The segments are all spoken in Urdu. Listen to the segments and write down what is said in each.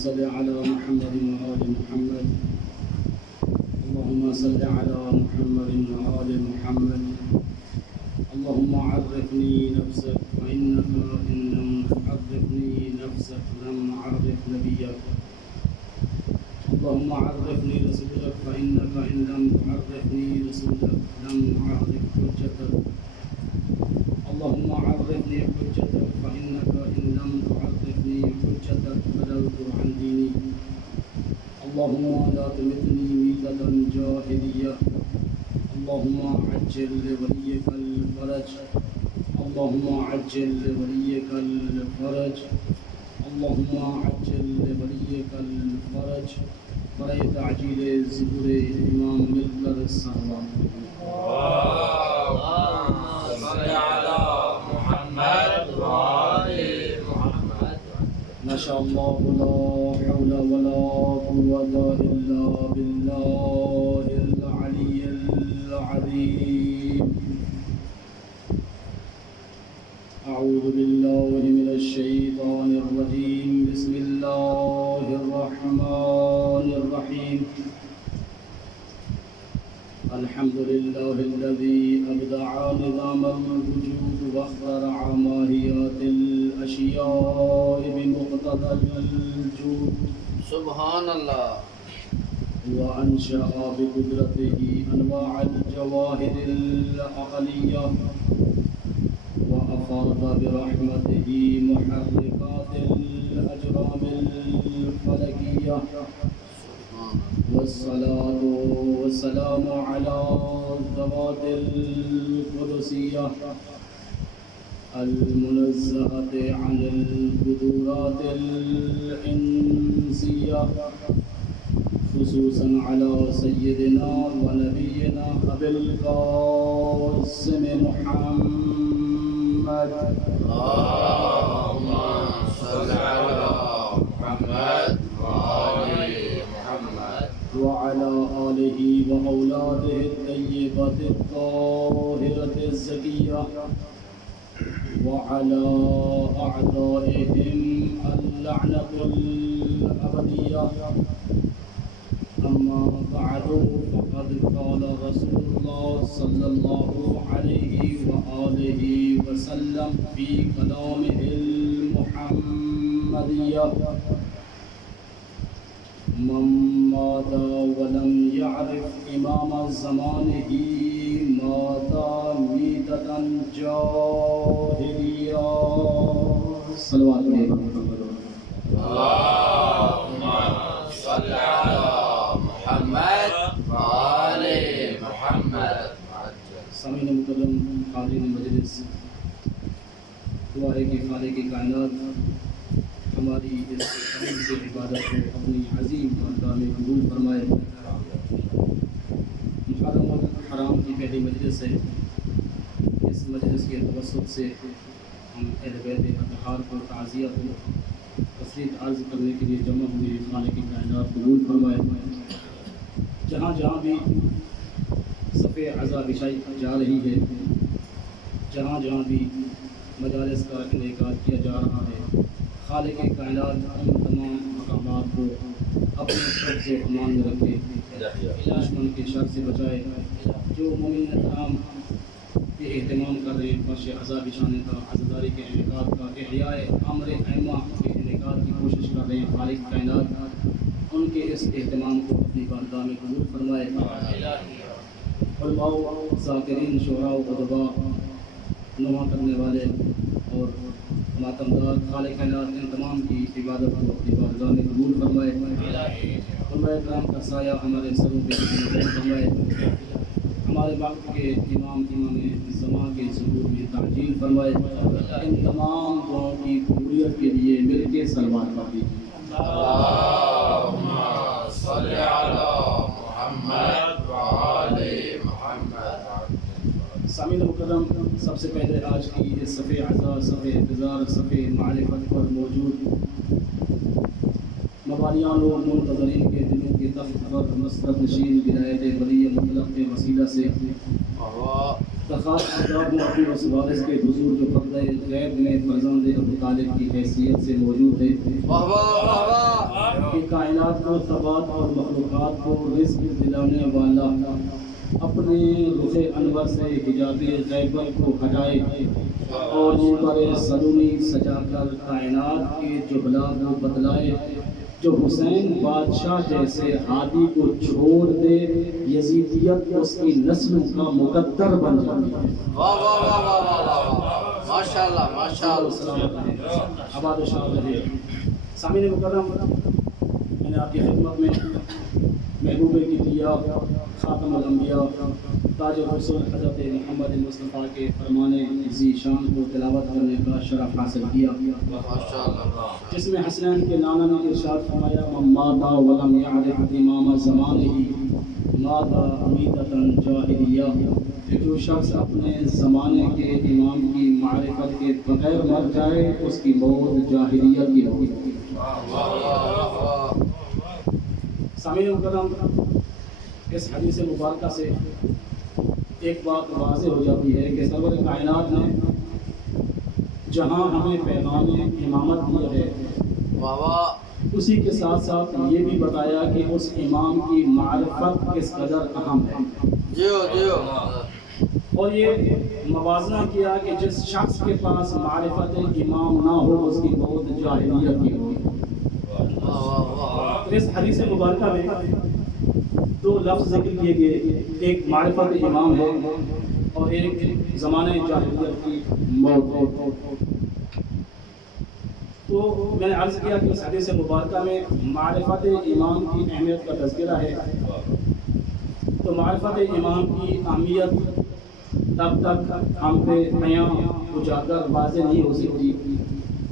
صل على محمد وآل محمد اللهم صل على محمد وآل محمد اللهم عرفني نفسك فإنك إن لم تعرفني نفسك لم أعرف نبيك اللهم عرفني رسولك فإنك إن لم تعرفني رسولك لم أعرف حجتك اللهم عرفني حجتك فإنك إن لم تعرفني حجتك بلغت عن ديني اللهم لا تمتني ميتة جاهلية اللهم عجل لوليك الفرج اللهم عجل لوليك الفرج اللهم عجل لوليك الفرج برائے تعجیل ظہور امام مل کر سہوا ما شاء الله لا حول ولا قوة إلا بالله العلي العظيم أعوذ بالله من الشيطان الرجيم بسم الله الرحمن الرحيم الحمد لله الذي أبدع نظام الوجود واخترع ماهيات الأشياء بمقتضى الوجود سبحان الله وأنشأ بقدرته أنواع الجواهر العقلية وأفاض برحمته محركات الأجرام الفلكية والصلاة والسلام على الذوات القدسية المنزهة عن القدرات الإنسية خصوصا على سيدنا ونبينا أبي القاسم محمد اللهم صل على محمد وآل محمد وعلى آله وأولاده الطيبة الطاهرة الزكية وعلى أعدائهم اللعنة الأبدية أما بعد فقد قال رسول الله صلى الله عليه وآله وسلم في كلامه المحمدية من مات ولم يعرف إمام زمانه مات ميتة جاهلية صلوات اللهم صل على محمد وآل محمد سامعین مکرم حاضرین مجلس دعا ہے کہ خالق کائنات ہماری اس عظیم سے عبادت کو اپنی عظیم بارگاہ میں قبول فرمائے محرم الحرام کی پہلی مجلس ہے اس مجلس کے توسط سے ہم اہل بیت اطہار کو تعزیت و تسلیت عرض کرنے کے لیے جمع ہوئے خالق کائنات قبول فرمائے جہاں جہاں بھی صفِ عزا بچھائی جا رہی ہے جہاں جہاں بھی مجالس کا انعقاد کیا جا رہا ہے خالق کائنات ان تمام مقامات کو اپنے قبض و امان میں رکھے دشمن کے شر سے بچائے جو مومن کرام یہ اہتمام کر رہے ہیں فرش عزا بچھانے کا عزاداری کے انعقاد کا احیاء امر ائمہ کے انعقاد کی کوشش کر رہے ہیں خالق کائنات ان کے اس اہتمام کو اپنی بارگاہ میں قبول فرمائے علماء ذاکرین شعراء و ادباء نما کرنے والے اور ماتمدار خالق کائنات ان تمام کی عبادت کو اپنی بارگاہ میں قبول فرمائے علماء کرام کا سایہ ہمارے سروں پہ فرمائے ہمارے وقت کے امام زمان کے ظہور میں تعجیل فرمائے ان تمام دعاؤں کی قبولیت کے لیے مل کے سلوات پڑھیں اللهم صل على محمد وآل محمد سامعین مکرم سب سے پہلے آج کی اس صفِ عزا صفِ انتظار صفِ معرفت پر موجود مبانیان و منتظرین کے دلوں کے تخت پر مسرت نشین ولایت ولی مطلق کے وسیلہ سے درخواست کرتا ہوں اپنے اس وارث کے حضور جو پردہ غیب میں فرزند ابو طالب کی حیثیت سے موجود ہے واہ واہ واہ واہ کہ کائنات کو ثبات اور مخلوقات کو رزق دلانے والا اپنے رخ انور سے حجاب غیبت کو ہٹائے اور پر سلونی سجا کر کائنات کے جبلا کو بتلائے، جو حسین بادشاہ جیسے ہادی کو چھوڑ دے یزیدیت اس کی نسل کا مقدر بن جاتی ہے۔ واہ واہ واہ واہ واہ واہ ماشاءاللہ ماشاءاللہ آباد و شاد رہے۔ سامعین مکرم، میں نے آپ کی خدمت میں محبوب کبریا خاتم الانبیاء تاج الرسول حضرت محمد مصطفیٰ کے فرمان ذی شان کو تلاوت کرنے کا شرف حاصل کیا، جس میں حسنین کے نانا نے ارشاد فرمایا من مات ولم یعرف امام زمانہ مات امیتۃ جاہلیہ، کہ جو شخص اپنے زمانے کے امام کی معرفت کے بغیر مر جائے اس کی موت جاہلیت کی ہوگی۔ سامعین مکرم، اس حدیث مبارکہ سے ایک بات واضح ہو جاتی ہے کہ سرور کائنات نے جہاں ہمیں پیغام امامت دیا ہے، اسی کے ساتھ ساتھ یہ بھی بتایا کہ اس امام کی معرفت کس قدر اہم ہے، اور یہ موازنہ کیا کہ جس شخص کے پاس معرفت امام نہ ہو اس کی موت جاہلیت کی ہوگی۔ اس حدیث مبارکہ میں دو لفظ ذکر کیے گئے، ایک معرفت امام ہے اور ایک زمانہ جاہلیت کی موت ہے۔ تو میں نے عرض کیا کہ اس حدیث مبارکہ میں معرفت امام کی اہمیت کا تذکرہ ہے، تو معرفت امام کی اہمیت تب تک ہم پہ عیاں اجاگر واضح نہیں ہو سکتی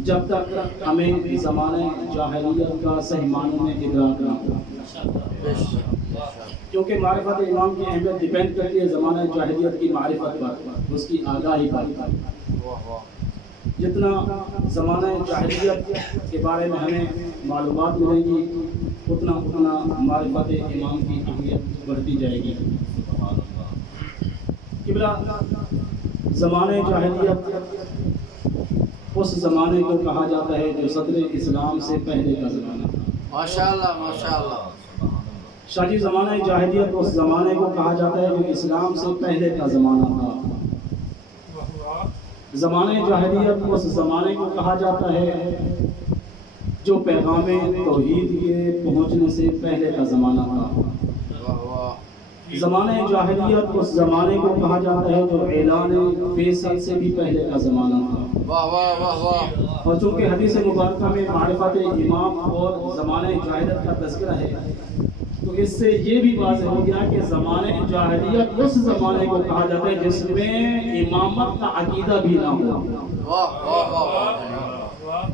جب تک ہمیں زمانہ جاہلیت کا صحیح معنوں میں ادراک نہ ہو، کیونکہ معرفت امام کی اہمیت ڈیپینڈ کرتی ہے زمانہ جاہلیت کی معرفت پر، اس کی آگاہی پر۔ جتنا زمانہ جاہلیت کے بارے میں ہمیں معلومات ملیں گی اتنا معرفت امام کی اہمیت بڑھتی جائے گی۔ قبلہ، زمانہ جاہلیت اس زمانے کو کہا جاتا ہے جو صدر اسلام سے پہلے کا زمانہ تھا۔ ماشاءاللہ ماشاءاللہ۔ شاہ جی، زمانہ جاہلیت اس زمانے کو کہا جاتا ہے جو اسلام سے پہلے کا زمانہ تھا۔ زمانہ جاہلیت اس زمانے کو کہا جاتا ہے جو پیغام توحید کے پہنچنے سے پہلے کا زمانہ تھا۔ زمانہ جاہلیت اس زمانے کو کہا جاتا ہے جو اعلان فیصل سے بھی پہلے کا زمانہ تھا۔ اور چونکہ حدیث مبارکہ میں معرفت امام اور زمانہ جاہلیت کا تذکرہ ہے، تو اس سے یہ بھی واضح ہو گیا کہ زمانہ جاہلیت اس زمانے کو کہا جاتا ہے جس میں امامت کا عقیدہ بھی نہ ہوا۔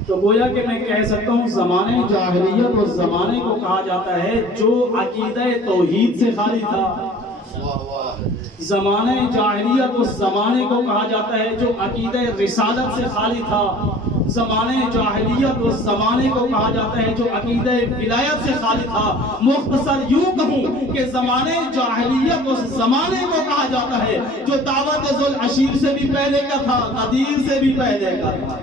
تو گویا کہ میں کہہ سکتا ہوں زمانہ جاہلیت اس زمانے کو کہا جاتا ہے جو عقیدہ توحید سے خالی تھا۔ زمانہ جاہلیت اس زمانے کو کہا جاتا ہے جو عقیدہ رسالت سے خالی تھا۔ زمانہ جاہلیت اس زمانے کو کہا جاتا ہے جو عقیدہ ولایت سے خالی تھا۔ مختصر یوں کہوں کہ زمانہ جاہلیت اس زمانے کو کہا جاتا ہے جو دعوت ذوالعشیر سے بھی پہلے کا تھا، غدیر سے بھی پہلے کا تھا۔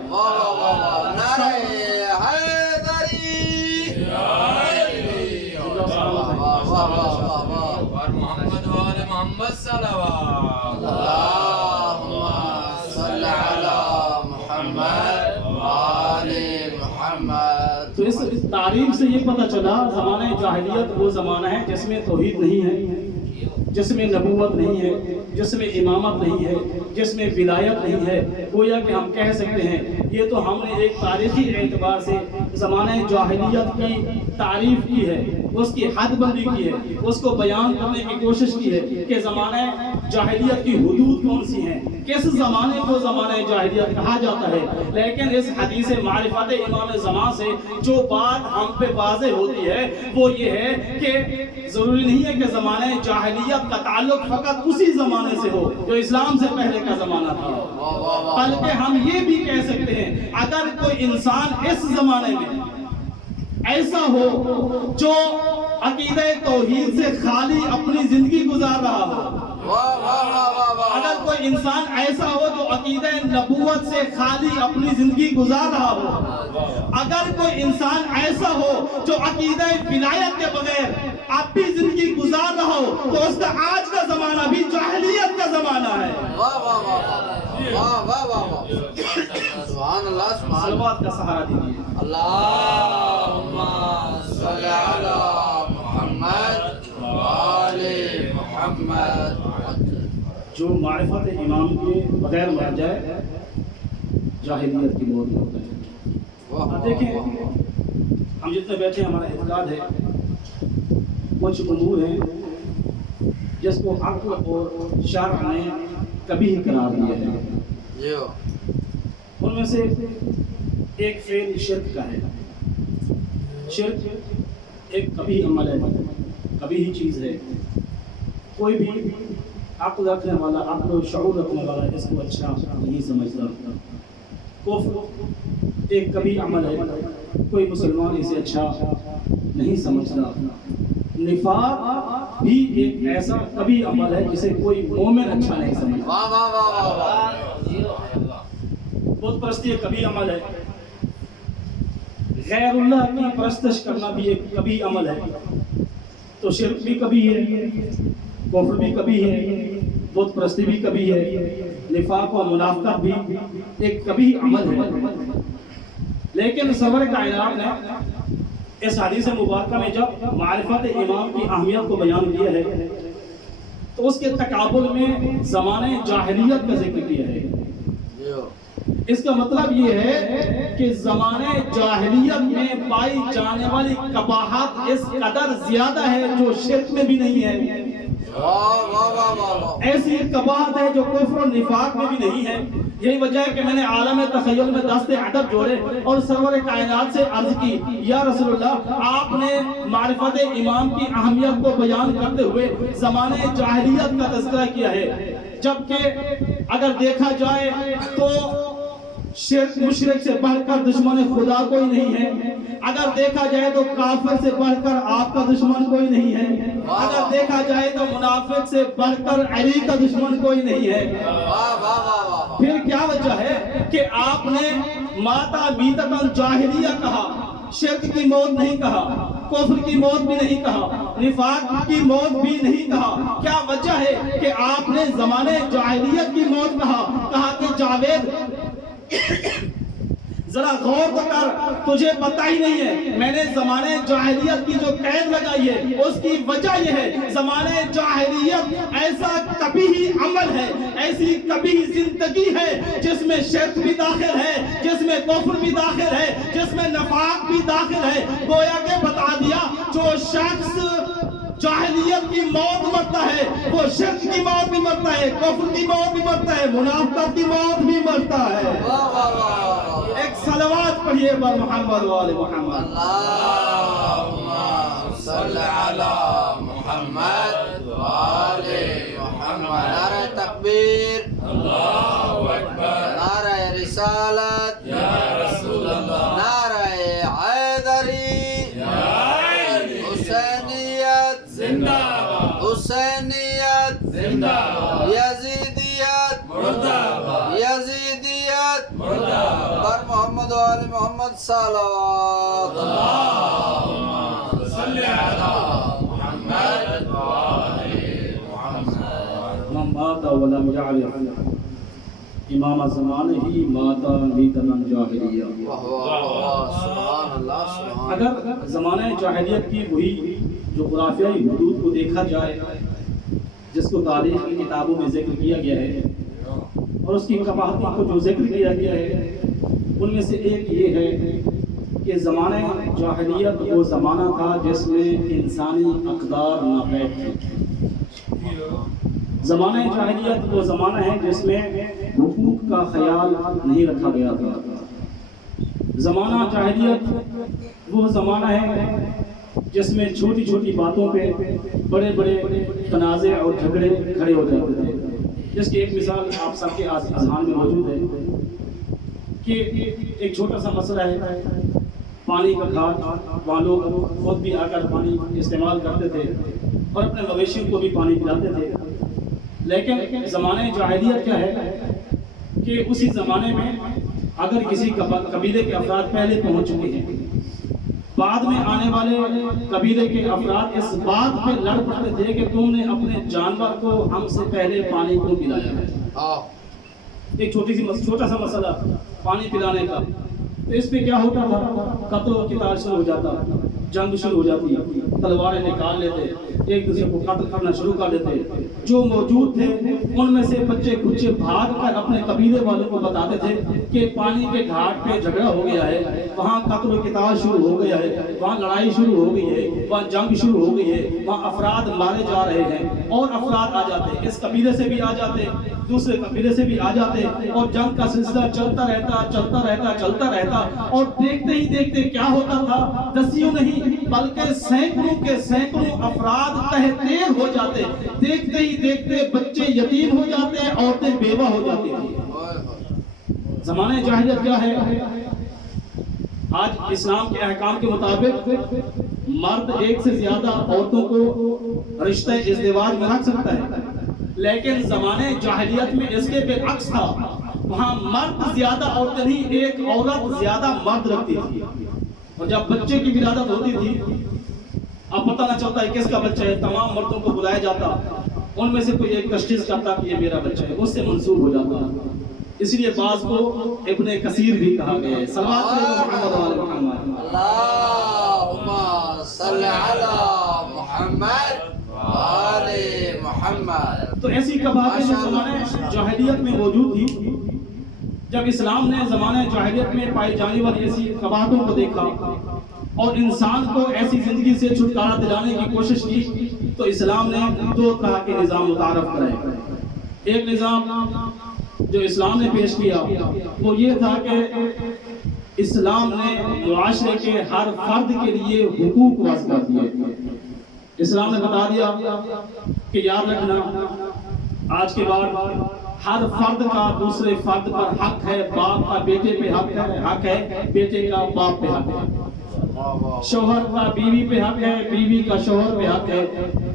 محمد وآل محمد صلوات اللہم صلی علی محمد وآل محمد۔ تو اس تعریف سے یہ پتہ چلا زمانہ جاہلیت وہ زمانہ ہے جس میں توحید نہیں ہے، جس میں نبوت نہیں ہے، جس میں امامت نہیں ہے، جس میں ولایت نہیں ہے۔ گویا کہ ہم کہہ سکتے ہیں یہ تو ہم نے ایک تاریخی اعتبار سے زمانہ جاہلیت کی تعریف کی ہے، اس کی حد بندی کی ہے، اس کو بیان کرنے کی کوشش کی ہے کہ زمانہ جاہلیت کی حدود کون سی ہیں، کس زمانے کو زمانہ جاہلیت کہا جاتا ہے۔ لیکن اس حدیث معرفت امام زمان سے جو بات ہم پہ واضح ہوتی ہے وہ یہ ہے کہ ضروری نہیں ہے کہ زمانہ جاہلیت کا تعلق فقط اسی زمانے سے ہو جو اسلام سے پہلے کا زمانہ تھا، بلکہ ہم یہ بھی کہہ سکتے ہیں اگر کوئی انسان اس زمانے میں ایسا ہو جو عقیدہ توحید سے خالی اپنی زندگی گزار رہا ہو، اگر اگر کوئی انسان ایسا ہو جو عقیدہ نبوت سے خالی اپنی زندگی گزار رہا ہو، اگر کوئی انسان ایسا ہو جو عقیدہ ولایت کے بغیر اب بھی زندگی گزار رہا ہو، تو اس کا آج کا زمانہ بھی جاہلیت کا زمانہ ہے۔ واہ واہ واہ واہ واہ واہ واہ، سبحان اللہ سبحان اللہ۔ صلوات کا سہارا دیجیے۔ اللہم صل علی محمد وآل محمد۔ جو معرفت امام کے بغیر مر جائے جاہلیت کی موت ہوتا ہے۔ اب دیکھیں ہم جتنے بیٹھے ہیں ہمارا اعتقاد ہے کچھ امور ہیں جس کو عقل اور شرع نے کبھی ہی قرار دیا ہے، ان میں سے ایک فعل شرک کا ہے۔ شرک ایک کبھی عمل ہے، کبھی ہی چیز ہے، کوئی بھی عقل رکھنے والا، عقل و شعور رکھنے والا اس کو اچھا نہیں سمجھتا۔ کفر ایک کبھی عمل ہے، کوئی مسلمان اسے اچھا نہیں سمجھتا۔ نفاق بھی ایک ایسا کبھی عمل ہے جسے کوئی مومن اچھا نہیں سمجھتا۔ واہ واہ واہ واہ، بت پرستی ایک کبھی عمل ہے، غیر اللہ کی پرستش کرنا بھی ایک کبھی عمل ہے، تو شرک بھی کبھی ہے، کفر بھی کبھی ہے، بت پرستی بھی کبھی ہے، نفاق و منافقت بھی ایک کبھی عمل ہے۔ لیکن سرور کائنات نے اس حدیث مبارکہ میں جب معرفت امام کی اہمیت کو بیان کیا ہے تو اس کے تقابل میں زمانے جاہلیت کا ذکر کیا ہے۔ اس کا مطلب یہ ہے کہ زمانے جاہلیت میں پائی جانے والی قباحت اس قدر زیادہ ہے جو شرک میں بھی نہیں ہے، ایسی قباحت ہے جو کفر و نفاق میں بھی نہیں ہے۔ یہی وجہ ہے کہ میں نے عالم تخیل میں دست ادب جوڑے اور سرور کائنات سے عرض کی، یا رسول اللہ آپ نے معرفت امام کی اہمیت کو بیان کرتے ہوئے زمانے جاہلیت کا تذکرہ کیا ہے، جبکہ اگر دیکھا جائے تو شرک مشرک سے بڑھ کر دشمن خدا کوئی نہیں ہے، اگر دیکھا جائے تو کافر سے بڑھ کر آپ کا دشمن کوئی نہیں ہے، اگر دیکھا جائے تو منافق سے بڑھ کر علی کا دشمن کوئی نہیں ہے۔ پھر کیا وجہ ہے کہ آپ نے ماتا میتتاً جاہلیہ کہا، شرک کی موت نہیں کہا، کفر کی موت بھی نہیں کہا، نفاق کی موت بھی نہیں کہا؟ کیا وجہ ہے کہ آپ نے زمانے جاہلیت کی موت کہا کہ جاوید ذرا غور تو کر، تجھے پتہ ہی نہیں ہے میں نے زمانے جاہلیت کی جو قید لگائی ہے اس کی وجہ یہ ہے زمانے جاہلیت ایسا کبھی ہی عمل ہے، ایسی کبھی ہی زندگی ہے جس میں شرک بھی داخل ہے، جس میں کفر بھی داخل ہے، جس میں نفاق بھی داخل ہے۔ گویا کہ بتا دیا جو شخص جاہلیت کی موت مرتا ہے وہ شرک کی موت بھی مرتا ہے، کفر کی موت بھی مرتا ہے، منافقت کی موت بھی مرتا ہے۔ ایک صلوات پڑھیے بر محمد وآل محمد۔ اللہم صل علی محمد وآل محمد۔ نعرہ تکبیر، اللہ اکبر، نعرہ رسالت، یا رسول اللہ، نعرہ حیدری، حسینیت زندہ باد، حسینیت زندہ باد، یزیدیت مردہ باد، یزیدیت مردہ باد۔ بر محمد و آل محمد صلوات۔ اللہم صل علی محمد و آل محمد۔ من مات ولم يعرف امام زمانے ہی ماتا میتتاً جاہلیہ۔ واہ واہ واہ، سبحان اللہ سبحان اللہ۔ اگر زمانہ جاہلیت کی وہی جو خرافیائی حدود کو دیکھا جائے جس کو تاریخ کی کتابوں میں ذکر کیا گیا ہے اور اس کی قباحتوں کو جو ذکر کیا گیا ہے، ان میں سے ایک یہ ہے کہ زمانہ جاہلیت وہ زمانہ تھا جس میں انسانی اقدار ناپید تھے۔ زمانہ جاہلیت وہ زمانہ ہے جس میں حقوق کا خیال نہیں رکھا گیا تھا۔ زمانہ جاہلیت وہ زمانہ ہے جس میں چھوٹی چھوٹی باتوں پہ بڑے بڑے تنازع اور جھگڑے کھڑے ہو جاتے تھے، جس کی ایک مثال آپ سب کے اذہان میں موجود ہے کہ ایک چھوٹا سا مسئلہ ہے پانی کا گھاٹ، وہاں لوگ خود بھی آ کر پانی استعمال کرتے تھے اور اپنے مویشیوں کو بھی پانی پلاتے تھے، لیکن زمانے جاہلیت کیا ہے کہ اسی زمانے میں اگر کسی قبیلے کے افراد پہلے پہنچ چکے ہیں، بعد میں آنے والے قبیلے کے افراد اس بات پہ لڑ پڑتے تھے کہ تم نے اپنے جانور کو ہم سے پہلے پانی کیوں پلایا ہے۔ ایک چھوٹا سا مسئلہ پانی پلانے کا، تو اس پہ کیا ہوتا تھا، قتل و قتال شروع ہو جاتا، جنگ شروع ہو جاتی، تلواریں نکال لیتے، ایک دوسرے کو قتل کرنا شروع کر دیتے۔ جو موجود تھے ان میں سے بچے کچے بھاگ کر اپنے قبیلے والوں کو بتاتے تھے کہ پانی کے گھاٹ پہ جھگڑا ہو گیا ہے، وہاں قتل و قتال شروع ہو گیا ہے، وہاں لڑائی شروع ہو گئی ہے، وہاں جنگ شروع ہو گئی ہے، وہاں افراد مارے جا رہے ہیں، اور افراد آ جاتے، اس قبیلے سے بھی آ جاتے، دوسرے قبیلے سے بھی آ جاتے، اور جنگ کا سلسلہ چلتا رہتا، اور دیکھتے ہی دیکھتے کیا ہوتا تھا، دسیوں نہیں بلکہ سینکڑوں کے سینکڑوں افراد تہہ تیغ ہو جاتے، دیکھتے ہی دیکھتے بچے یتیم ہو جاتے، عورتیں بیوہ ہو جاتی تھیں۔ زمانے جاہلیت کیا ہے، آج اسلام کے احکام کے مطابق مرد ایک سے زیادہ عورتوں کو رشتہ ازدواج میں رکھ سکتا ہے، لیکن زمانے جاہلیت میں اس کے برعکس تھا، وہاں مرد زیادہ عورتیں نہیں، ایک عورت زیادہ مرد رکھتی تھی، اور جب بچے کی ولادت ہوتی تھی، اب پتہ نہ چلتا ہے کس کا بچہ ہے، تمام مردوں کو بلایا جاتا، ان میں سے کوئی ایک تشخیص کرتا کہ یہ میرا بچہ ہے، اس سے منسوب ہو جاتا۔ اس لیے بعض کو ابن کثیر بھی کہا گیا ہے۔ صلوات محمد و آل محمد، اللہم صلی علی محمد و آل محمد۔ تو ایسی کباہتیں جو زمانے جاہلیت میں موجود تھی، جب اسلام نے زمانے جاہلیت میں پائی جانے والی ایسی کباہتوں کو دیکھا اور انسان کو ایسی زندگی سے چھٹکارا دلانے کی کوشش کی، تو اسلام نے دو طرح کے نظام متعارف کرائے۔ ایک نظام جو اسلام نے پیش کیا وہ یہ تھا کہ اسلام نے معاشرے کے ہر فرد کے لیے حقوق وضع کر دیے۔ اسلام نے بتا دیا کہ یاد رکھنا، آج کے بعد ہر فرد کا دوسرے فرد پر حق ہے، باپ کا بیٹے پہ حق ہے، بیٹے کا باپ پہ حق ہے، شوہر کا بیوی پہ حق ہے، بیوی کا شوہر پہ حق ہے،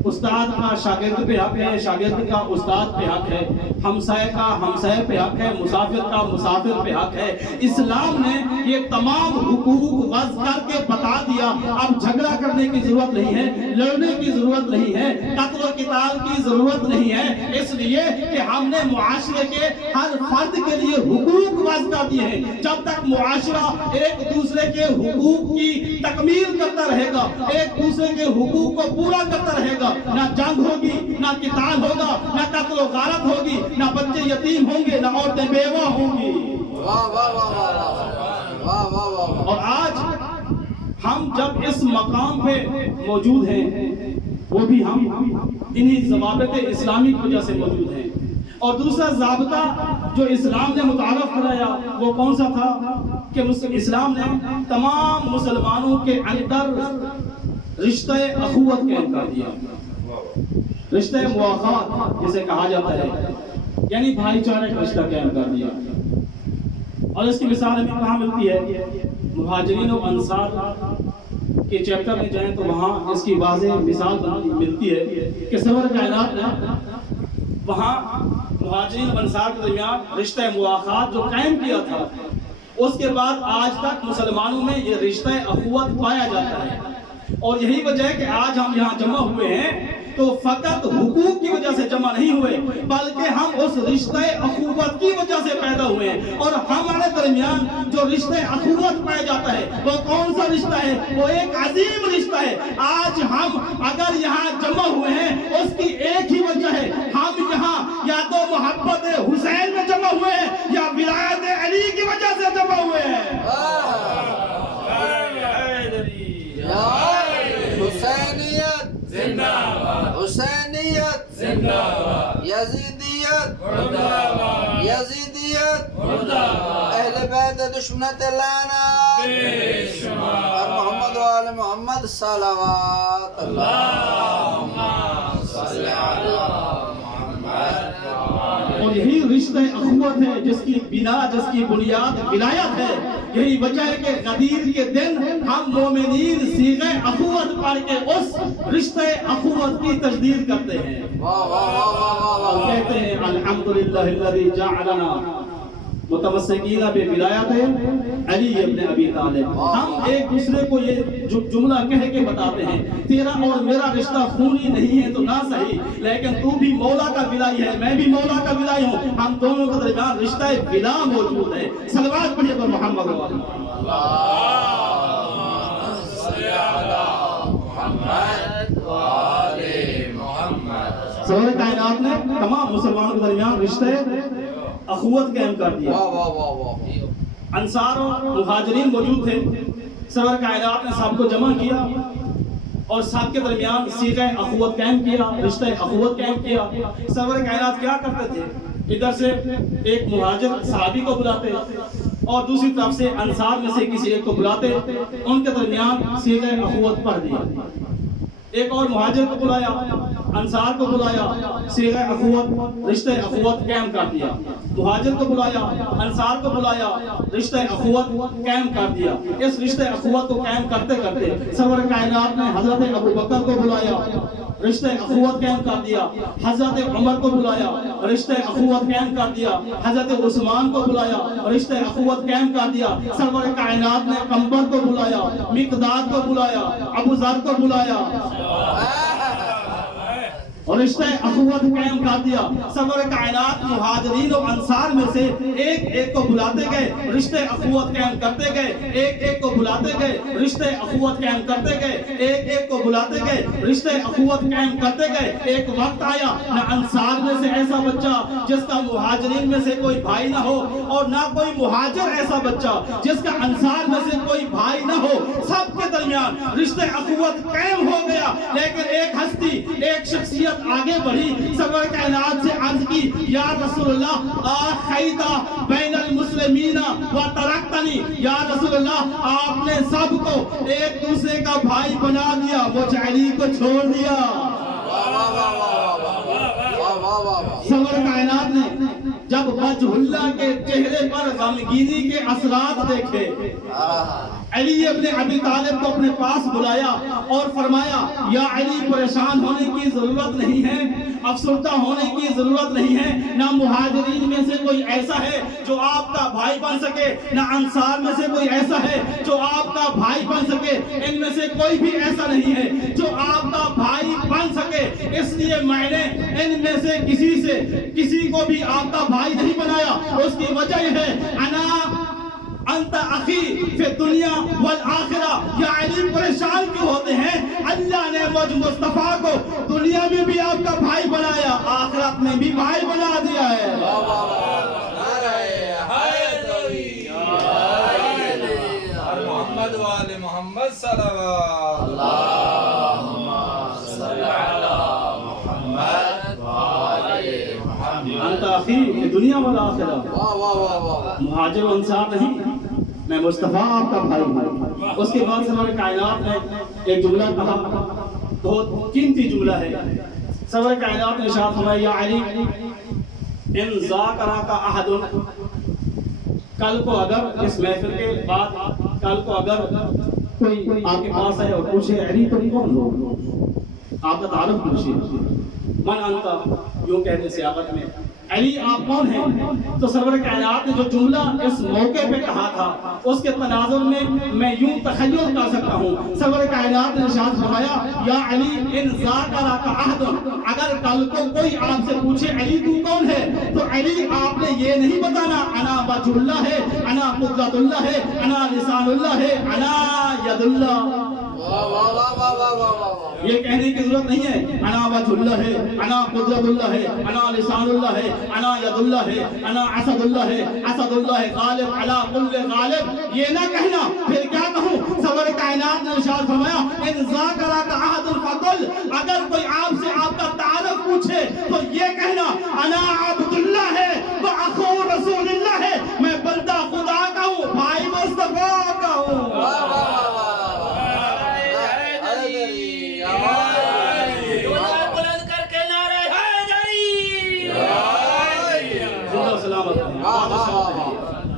استاد کا شاگرد پہ حق ہے، شاگرد کا استاد پہ حق ہے، ہمسائے کا ہمسائے پہ حق ہے، مسافر کا مسافر پہ حق ہے۔ اسلام نے یہ تمام حقوق وضع کر کے بتا دیا، اب جھگڑا کرنے کی ضرورت نہیں ہے، لڑنے کی ضرورت نہیں ہے، قتل و قتال کی ضرورت نہیں ہے، اس لیے کہ ہم نے معاشرے کے ہر فرد کے لیے حقوق وضع کر دیے ہیں۔ جب تک معاشرہ ایک دوسرے کے حقوق کی تکمیل کرتا رہے گا، ایک دوسرے کے حقوق کو پورا کرتا رہے گا، نہ جنگ ہوگی، نہ قتال ہوگا، نہ قتل و غارت ہوگی، نہ بچے یتیم ہوں گے، نہ عورتیں بیوہ ہوں گی۔ اور آج ہم جب اس مقام پہ موجود ہیں، وہ بھی ہم انہی ضوابط اسلامی کی وجہ سے موجود ہیں۔ اور دوسرا ضابطہ جو اسلام نے متعارف کرایا وہ کون سا تھا کہ اسلام نے تمام مسلمانوں کے اندر رشتہ اخوت قائم کر دیا، رشتہ مواخات جسے کہا جاتا ہے، یعنی بھائی چارے کا رشتہ قائم کر دیا۔ اور اس کی مثال ہمیں کہاں ملتی ہے؟ مہاجرین و انصار کے چیپٹر میں جائیں تو وہاں اس کی واضح مثال ملتی ہے کہ سرور کائنات نے وہاں مہاجرین و انصار کے درمیان رشتہ مواخات جو قائم کیا تھا، اس کے بعد آج تک مسلمانوں میں یہ رشتہ اخوت پایا جاتا ہے۔ اور یہی وجہ ہے کہ آج ہم یہاں جمع ہوئے ہیں تو فقط حقوق کی وجہ سے جمع نہیں ہوئے، بلکہ ہم اس رشتہ اخوت کی وجہ سے پیدا ہوئے ہیں۔ اور ہمارے درمیان جو رشتہ اخوت پایا جاتا ہے وہ کون سا رشتہ ہے؟ وہ ایک عظیم رشتہ ہے۔ آج ہم اگر یہاں جمع ہوئے ہیں اس کی ایک ہی وجہ ہے، ہم یہاں یا تو محبت حسین میں جمع ہوئے ہیں یا ولایت علی کی وجہ سے جمع ہوئے ہیں۔ حسینیت زندہ باد، حسینیت زندہ باد، یزیدیت مردہ باد، یزیدیت مردہ باد، اہل بیت دشمنت لعنت بے شمار، اور محمد و آل محمد صلوات اللہم صلی علی محمد۔ اور یہی رشتہ اخوت ہے جس کی بنا، جس کی بنیاد ولایت ہے، یہی وجہ ہے کہ غدیر کے دن ہم مومنین صیغہ اخوت پڑھ کے اس رشتہ اخوت کی تجدید کرتے ہیں اور کہتے ہیں الحمدللہ الذی جعلنا متمسکین بولایت علی ابن ابی طالب. ہم ایک دوسرے کو یہ جملہ کہہ کے بتاتے ہیں تیرا اور میرا رشتہ خونی نہیں ہے تو نہ صحیح، لیکن تو بھی مولا کا ولائی ہے، میں بھی مولا کا ولائی ہوں، ہم دونوں کے درمیان رشتہ ولا موجود ہے. صلوات پڑھیے پر محمد سرور کائنات نے تمام مسلمانوں کے درمیان رشتہ اخوت قائم کر دیا. انصار اور مہاجرین موجود تھے، سرور کائنات نے سب کو جمع کیا اور سب کے درمیان صیغہ اخوت قائم کیا، رشتہ اخوت قائم کیا. سرور کائنات کیا کرتے تھے؟ ادھر سے ایک مہاجر صحابی کو بلاتے اور دوسری طرف سے انصار میں سے کسی ایک کو بلاتے، ان کے درمیان صیغہ اخوت پڑھ دیا. ایک اور مہاجر کو بلایا، انصار کو بلایا، صیغہ اخوت رشتہ اخوت قائم کر دیا. مہاجر کو بلایا، انصار کو بلایا، رشتہ اخوت قائم کر دیا. اس رشتہ اخوت کو قائم کرتے کرتے سرور کائنات نے حضرت ابو بکر کو بلایا، رشتہ اخوت قائم کر دیا. حضرت عمر کو بلایا، رشتہ اخوت قائم کر دیا. حضرت عثمان کو بلایا، رشتہ اخوت قائم کر دیا. سرور کائنات نے قمبر کو بلایا، مقداد کو بلایا، ابو ذر کو بلایا اور رشتہ اخوت قائم کر دیا. سرور کائنات مہاجرین و انصار میں سے ایک ایک کو بلاتے گئے، رشتہ اخوت قائم کرتے گئے. ایک ایک کو بلاتے گئے، رشتہ اخوت قائم کرتے گئے. ایک ایک کو بلاتے گئے، رشتہ اخوت قائم کرتے گئے. ایک وقت آیا نہ انصار میں سے ایسا بچہ جس کا مہاجرین میں سے کوئی بھائی نہ ہو اور نہ کوئی مہاجر ایسا بچہ جس کا انصار میں سے کوئی بھائی نہ ہو. سب کے درمیان رشتہ اخوت قائم ہو گیا. لیکن ایک ہستی، ایک شخصیت آگے بڑھی، سرور کائنات سے عرض کی یا رسول اللہ آخیتا بین المسلمین و ترکتنی. یا رسول اللہ آپ نے سب کو ایک دوسرے کا بھائی بنا دیا، مجھ علی کو چھوڑ دیا. سرور کائنات نے جب وجہ اللہ کے چہرے پر غمگینی کے اثرات دیکھے، علی ابن ابی طالب کو اپنے پاس بلایا اور فرمایا یا علی پریشان ہونے کی ضرورت نہیں ہے، افسردہ ہونے کی ضرورت نہیں ہے. نہ مہاجرین میں سے کوئی ایسا ہے جو آپ کا بھائی بن سکے، نہ انصار میں سے کوئی ایسا ہے جو آپ کا بھائی بن سکے. ان میں سے کوئی بھی ایسا نہیں ہے جو آپ کا بھائی بن سکے. اس لیے میں نے ان میں سے کسی کو بھی آپ کا بھائی نہیں بنایا. اس کی وجہ یہ ہے انا انت اخی فی الدنیا والآخرہ. یا علی پریشان کیوں ہوتے ہیں؟ اللہ نے مجھ مصطفیٰ کو دنیا میں بھی آپ کا بھائی بنایا، آخرت میں بھی بھائی بنا دیا ہے. محمد والے محمد صلوات اللہم صلی علی محمد والے محمد. انت اخی فی دنیا والآخرہ. مہاجر و انصار نہیں، میں مصطفیٰ آپ کا بھائی ہوں. اس کے بعد سرور کائنات نے ایک جملہ کہا، بہت قیمتی جملہ ہے. سرور کائنات نے ارشاد فرمایا یا علی ان ذاکرک احد، کل کو اگر اس محفل کے بعد کل کو اگر کوئی آپ کے پاس آئے اور پوچھے علی تم کون ہو، آپ کا تعارف پوچھیے. من انت، یوں کہتے سیاقت میں علی آپ کون ہیں؟ تو سرور کائنات نے جو جملہ اس موقع پہ کہا تھا اس کے تناظر میں یوں تخیل کر سکتا ہوں. سرور کائنات نے ارشاد فرمایا یا علی ان ذاکرک احد، اگر کل کو کوئی آپ سے پوچھے علی تو کون ہے تو علی آپ نے یہ نہیں بتانا انا وجہ اللہ ہے، انا قدرت اللہ ہے، انا لسان اللہ ہے، انا ید اللہ. یہ کہنے کی ضرورت نہیں ہے انا وجہ اللہ ہے، انا قدرت اللہ ہے، انا لسان اللہ ہے، انا ید اللہ ہے، انا اسد اللہ ہے، اسد اللہ ہے غالب علی کل غالب. یہ نہ کہنا. پھر کیا کہوں؟ سرور کائنات نے ارشاد فرمایا ان ذاکرک احد فقل، اگر کوئی آپ سے آپ کا تعارف پوچھے تو یہ کہنا انا عبد اللہ ہے و اخو رسول اللہ ہے، میں بندہ خدا کا ہوں، بھائی مصطفیٰ کا ہوں.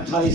28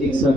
61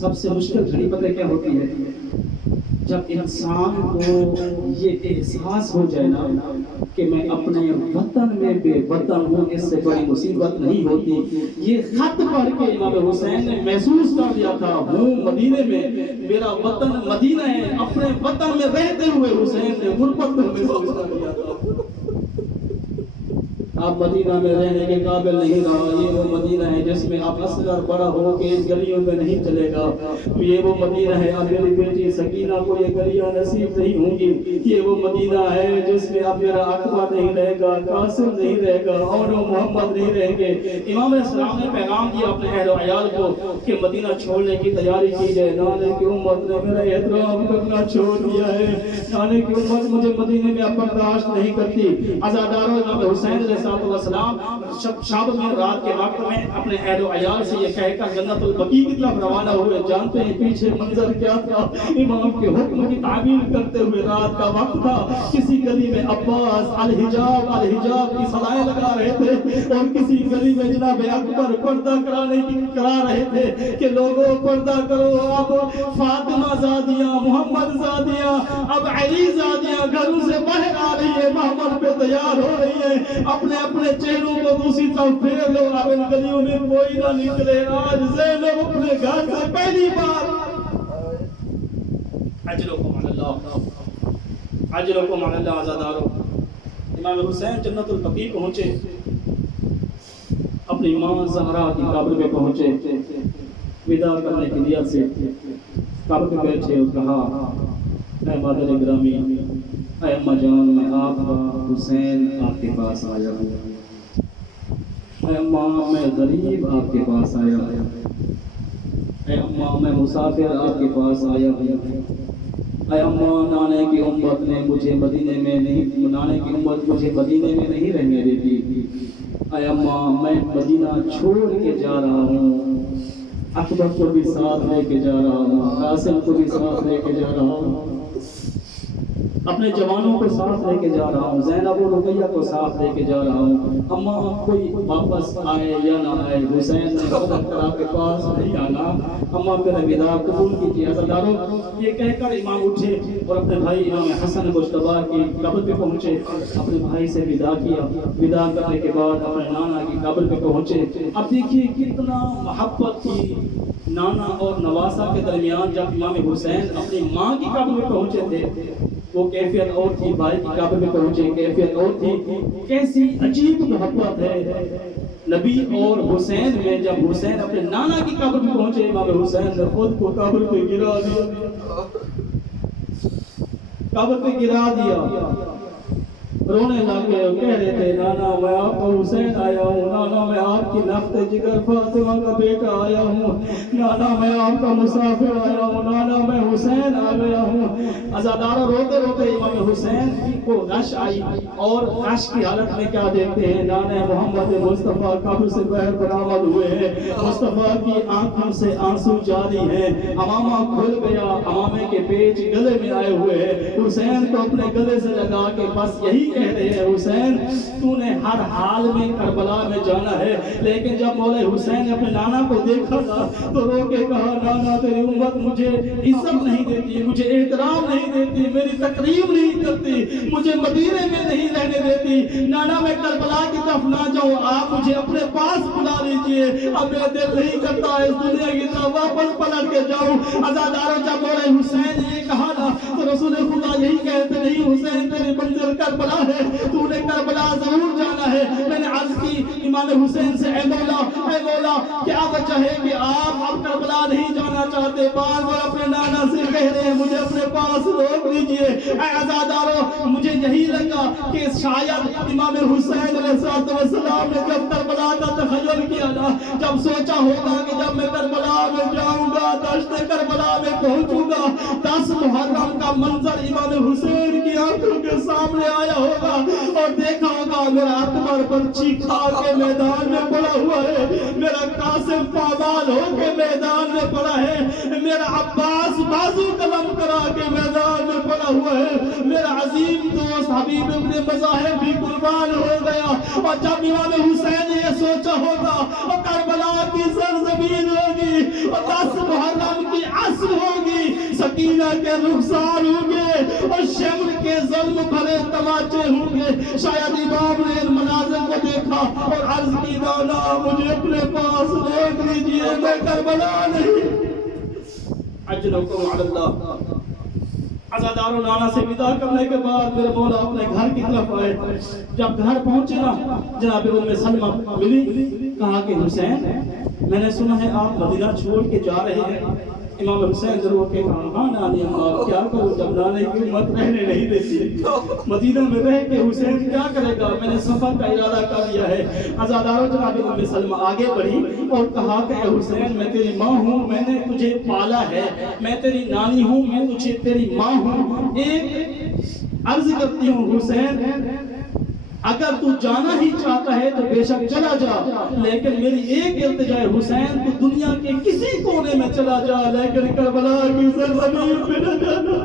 سب سے مشکل گھڑی پتہ کیا ہوتی ہے؟ جب انسان کو یہ احساس ہو جائے نا کہ میں اپنے وطن میں بے وطن ہوں، اس سے بڑی مصیبت نہیں ہوتی۔ یہ خط پڑھ کے امام حسین نے محسوس کر لیا تھا ہوں مدینے میں، میرا وطن مدینہ ہے۔ اپنے وطن میں رہتے ہوئے حسین نے غربت کو محسوس کر لیا تھا۔ آپ مدینہ میں رہنے کے قابل نہیں رہا، یہ وہ مدینہ ہے جس میں آپ اصغر بڑا ہو کے اس گلیوں میں نہیں چلے گا، یہ وہ مدینہ ہے اب میری بیٹی سکینہ کو یہ گلیاں نصیب نہیں ہوں گی، یہ وہ مدینہ ہے جس میں اب میرا عقبہ نہیں رہے گا، قاسم نہیں رہے گا، اور محمد نہیں رہیں گے۔ امام علیہ السلام نے پیغام دیا اپنے اہل و عیال کو کہ مدینہ چھوڑنے کی تیاری کی جائے۔ نانے کی امت نے میرا احترام کرنا چھوڑ دیا ہے، نانے کی امت مجھے مدینے میں اب برداشت نہیں کرتی۔ عزاداروں امام حسین علیہ السلام شب میں رات کے وقت میں اپنے اہل و عیال سے یہ کہہ کر جنت البقیع کی طرف روانہ ہوئے۔ جانتے ہیں پیچھے منظر کیا تھا؟ امام کے حکم کی تعمیل کرتے ہوئے رات کا وقت تھا، کسی گلی میں عباس الحجاب کی صدائیں لگا رہے تھے، اور کسی گلی میں جناب اکبر پردہ کرا رہے تھے کہ لوگوں پردہ کرو، اب فاطمہ زادیاں، محمد زادیاں، اب علی زادیاں گھروں سے باہر آ رہی ہے، محمد پہ تیار ہو رہی ہے، اپنے چہروں کو دوسری طرف پھیر لو، اب ان گلیوں میں کوئی نہ نکلے۔ آج زینب اپنے گھر سے پہلی بار اجرکم علی اللہ، اجرکم علی اللہ عزادارو۔ امام حسین جنت البقیع پہنچے، اپنی ماں زہرا کی قبر پہ پہنچے، وداع کرنے کی نیت سے قبر پہ بیٹھے اور کہا اے مادر گرامی، اے اماں جان، میں آپ کا حسین آپ کے پاس آیا ہوں، اے اماں میں غریب آپ کے پاس آیا ہوں، اے اماں میں مسافر آپ کے پاس آیا ہوں، اے اماں نانے کی امت نے مجھے مدینے میں نہیں، نانے کی امت مجھے مدینے میں نہیں رہنے دیتی، اے اماں میں مدینہ چھوڑ کے جا رہا ہوں، اکبر کو بھی ساتھ لے کے جا رہا ہوں، قاسم کو بھی ساتھ لے کے جا رہا ہوں، اپنے جوانوں کو ساتھ لے کے جا رہا ہوں، زینب و رقیہ کو ساتھ لے کے جا رہا ہوں، اماں کوئی واپس آئے یا نہ آئے، حسین نے قدر کر آپ کے پاس نہیں آنا، اماں میرا وداع قبول کیجیے۔ عزادارو یہ کہہ کر امام اٹھے اور اپنے بھائی امام حسن مجتبیٰ کی قبر پہ پہنچے، اپنے بھائی سے وداع کیا، وداع کرنے کے بعد اپنے نانا کی قبر پہ پہنچے۔ اب دیکھیے کتنا محبت تھی نانا اور نواسا کے درمیان۔ جب امام حسین اپنی ماں کی قبر پہ پہنچے تھے وہ کیفیت اور تھی، بھائی کی قبر میں پہنچے کیفیت اور تھی۔ کیسی عجیب محبت ہے نبی اور حسین میں۔ جب حسین اپنے نانا کی قبر میں پہنچے، امام حسین نے خود کو قبر پہ گرا دیا، قبر پہ گرا دیا، رونے لگے اور کہہ رہے تھے نانا میں آپ کا حسین آیا ہوں، نانا میں آپ کی نفت جگر فاطمہ کا بیٹا آیا ہوں، نانا میں آپ کا مسافر آیا ہوں، نانا میں حسین آ گیا ہوں۔ عزادارہ روتے روتے امام حسین کو غش آئی، اور غش کی حالت میں کیا دیکھتے ہیں؟ نانا محمد مصطفیٰ قبر سے باہر برآمد ہوئے ہیں، مصطفیٰ کی آنکھوں سے آنسو جاری ہیں، امامہ کھل گیا، امامے کے پیچ گلے میں آئے ہوئے ہیں، حسین کو اپنے گلے سے لگا کے بس یہی کہہ رہے ہیں حسین تو نے ہر حال میں کربلا میں جانا ہے۔ لیکن جب مولا حسین نے اپنے نانا کو دیکھا تھا تو رو کے کہا نانا تیری امت مجھے عزت نہیں دیتی، مجھے احترام نہیں دیتی، میری تقریب نہیں کرتی، مجھے مدینے میں نہیں رہنے دیتی، نانا میں کربلا کی طرف نہ جاؤں، آپ مجھے اپنے پاس بلا لیجئے، اب میرا دل نہیں کرتا اس دنیا کی طرف واپس پلٹ کے جاؤں۔ عزاداروں جب مولا حسین نے یہ کہا نا تو رسول خدا یہی کہتے نہیں حسین تیری منزل کربلا ہے، تو نے کربلا ضرور جانا ہے۔ میں نے عرض کی امام حسین سے اے مولا کیا وجہ ہے کہ آپ اب کربلا نہیں جانا چاہتے؟ بار بار اپنے نانا سے کہہ رہے ہیں مجھے اپنے پاس روک لیجئے۔ اے عزادارو مجھے یہی لگا کہ شاید امام حسین علیہ السلام نے جب کربلا کا تخیل کیا نا، جب سوچا ہوگا کہ جب میں کربلا میں جاؤں گا، دشت کربلا میں پہنچوں گا، 10 محرم کا منظر امام حسین کی آنکھوں کے سامنے آیا ہوگا اور دیکھا ہوگا میرا اکبر برچی کھا کے میدان میں پڑا ہوا ہے، میرا قاسم پامال ہو کے میدان میں پڑا ہے، میرا عباس بازو قلم کرا کے میدان میں پڑا ہوا ہے، میرا عظیم دوست حبیب ابن مظاہر بھی قربان ہو گیا۔ اور جب امام حسین نے یہ سوچا ہوگا اور کربلا کی سرزمین ہوگی اور 10 محرم عکس ہوگی، سکینہ کے رخسار ہوں گے اور شمر کے ظلم بھرے تماچے ہوں گے۔ شاید امام نے ان مناظر کو دیکھا اور عرض کی مولا مجھے اپنے پاس روک لیجئے، میں کربلا نہیں۔ اجرکم علی اللہ۔ عزادار و نانا سے ودا کرنے کے بعد میرے مولا اپنے گھر کی طرف آئے۔ جب گھر پہنچے نا جناب ام سلمہ ملی، کہا کہ حسین میں نے سنا ہے آپ مدینہ چھوڑ کے جا رہے ہیں۔ امام حسین ضرور کے کہا ہاں نانی اماں کیا کروں، جب نانے کی امت رہنے نہیں دیتی، مدینہ میں رہ کے حسین کیا کرے گا، میں نے سفر کا ارادہ کر لیا ہے۔ عزاداروں جناب ام سلمہ آگے بڑھی اور کہا کہ اے حسین میں تیری ماں ہوں، میں نے تجھے پالا ہے، میں تیری نانی ہوں، میں تجھے تیری ماں ہوں۔ ایک عرض کرتی ہوں حسین اگر تو جانا ہی چاہتا ہے تو بے شک چلا جا، لیکن میری ایک التجا ہے حسین تو دنیا کے کسی کونے میں چلا جا لیکن کربلا کی سرزمین پہ نہ جانا۔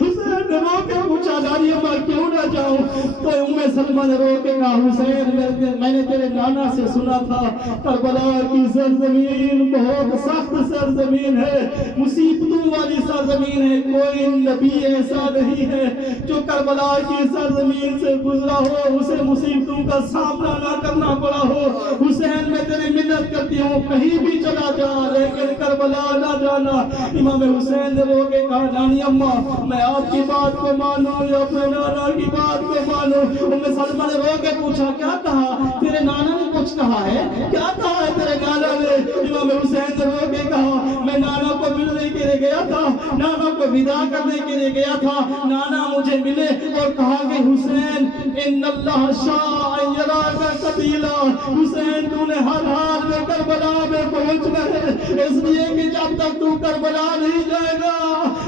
حسین نے رو کے پوچھا نانی اماں کیوں نہ جاؤں؟ تو ام سلمہ نے رو کے کہا حسین میں نے تیرے نانا سے سنا تھا کربلا کی سرزمین بہت سخت سرزمین ہے، مصیبتوں والی سرزمین ہے، کوئی نبی ایسا نہیں ہے جو کربلا کی سرزمین سے گزرا ہو اسے مصیبتوں کا سامنا نہ کرنا پڑا ہو۔ حسین میں تیری منت کرتی ہوں کہیں بھی چلا جا لیکن کربلا نہ جانا۔ امام حسین نے رو کے کہا نانی اماں میں آپ کی بات کو مانوں یا اپنے نانا کی بات کو مانوں؟ ام سلمہ نے رو کے پوچھا کیا کہا؟ تیرے نانا نے کچھ کہا ہے؟ کیا کہا ہے تیرے نانا نے؟ امام حسین نے رو کے کہا میں نانا کو ملنے کے لیے گیا تھا، نانا کو ودا کرنے کے لیے گیا تھا، نانا مجھے ملے اور کہا کہ حسین ان اللہ شاء ان یراک قتیلا، حسین تو نے ہر حال میں کربلا میں پہنچنا ہے، اس لیے کہ جب تک تو کربلا نہیں جائے گا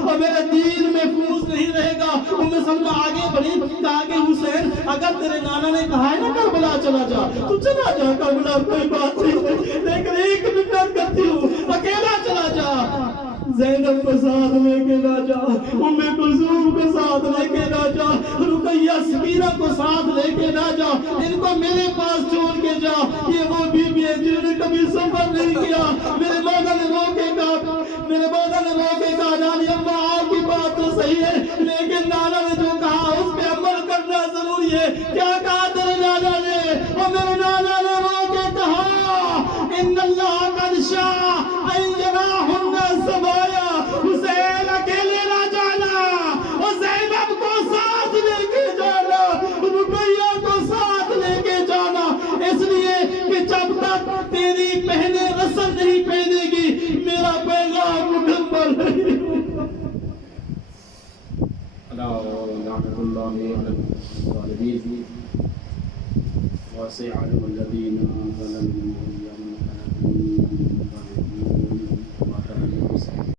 اور میرے دین محفوظ نہیں رہے گا۔ ام سلمہ آگے بڑھی کہا کہ حسین اگر تیرے نانا نے کہا ہے نا کربلا چلا جا تو چلا جا، کربلا کوئی بات نہیں، لیکن ایک منت کرتی ہوں اکیلا چلا جا، زینب کو ساتھ لے کے نہ جا، ام کلثوم کو ساتھ لے کے نہ جا، رقیہ سکینہ کو ساتھ لے کے نہ جا، ان کو میرے پاس چھوڑ کے جا۔ یہ وہ بیوی ہے جنہوں نے کبھی سفر نہیں کیا۔ میرے مولا نے رو کے کہا نانی اماں آپ کی بات تو صحیح ہے لیکن نانا نے جو کہا اس پہ عمل کرنا ضروری ہے۔ کیا کہا تیرے نانا نے؟ اور میرے نانا نے رو کے کہا ان اللہ قد شاء ان یراہن سبایا، حسین اکیلے نہ جانا اور زینب کو ساتھ لے کے جانا، رقیہ کو ساتھ لے کے جانا، اس لیے کہ جب تک تیری بہنیں رسل نہیں پہنے گی میرا پیغام مکمل نہیں ہوگا۔ لعنت اللہ علی الظالمین وسيعلم الذين ظلموا